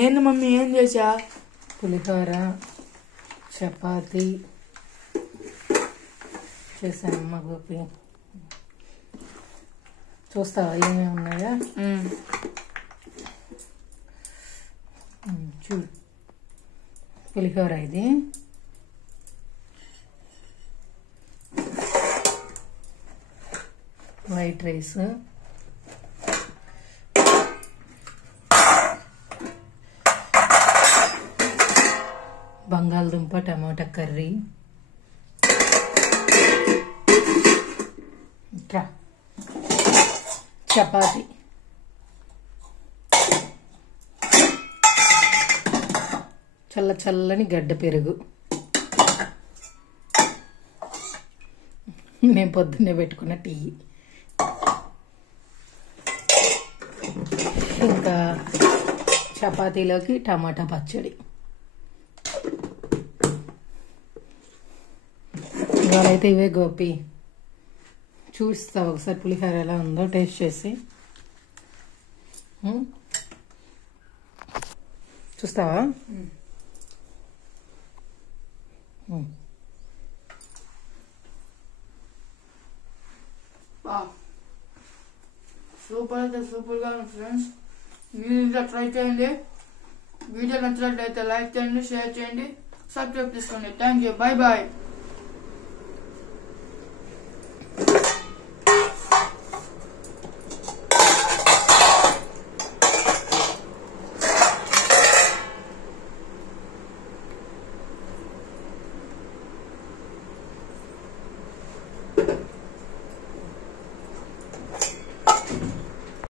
ఏంది మమ్మీ ఏం చేసా? పులిహోర చపాతి చేశానమ్మ గోపి. చూస్తావా ఏమేమి ఉన్నాయా? చూడు, పులిహోర ఇది, వైట్ రైస్, బంగాళదుంప టమాటా కర్రీ, చపాతి, చల్లని గడ్డ పెరుగు. నేను పొద్దున్నే పెట్టుకున్న టీ. ఇంకా చపాతీలోకి టమాటా పచ్చడి. ఇవాళైతే ఇవే గోపి. చూస్తావు ఒకసారి పులిహోర ఎలా ఉందో టేస్ట్ చేసి? చూస్తావా? సూపర్ అయితే సూపర్గా ఉంది ఫ్రెండ్స్. మీరు ఇంకా ట్రై చేయండి. వీడియో నచ్చినట్లయితే లైక్ చేయండి, షేర్ చేయండి, సబ్స్క్రైబ్ చేసుకోండి. Thank you. Bye bye.